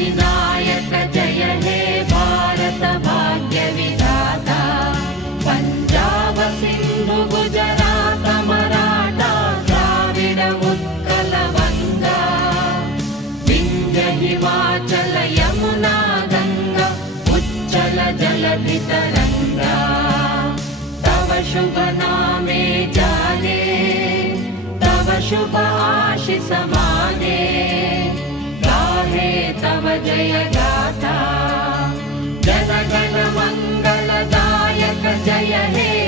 अधिनायक जय हे भारत भाग्य विधाता पंजाब सिंधु गुजरात मराठा द्राविड उत्कल बंगा विंध्य हिमाचल यमुना गंगा उच्चल जलधि तरंगा तव शुभ नामे जाने तव शुभ आशीष माने गाहे तव जय गाथा जन गण मंगलदायक जय हे